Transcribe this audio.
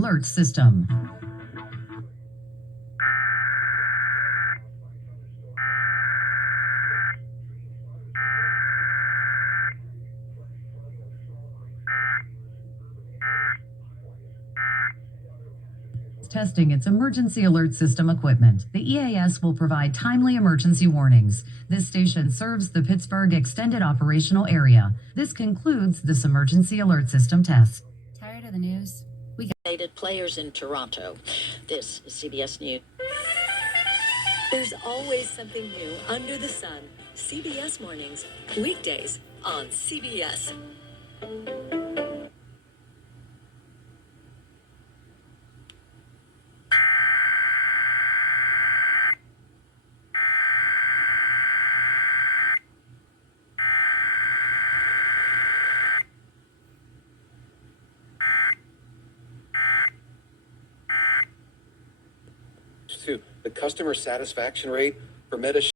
alert system. Testing its emergency alert system equipment. The EAS will provide timely emergency warnings. This station serves the Pittsburgh Extended Operational Area. This concludes this emergency alert system test. Tired of the news? We got players in Toronto. This is CBS News. There's always something new under the sun. CBS Mornings, weekdays on CBS. The customer satisfaction rate for Meta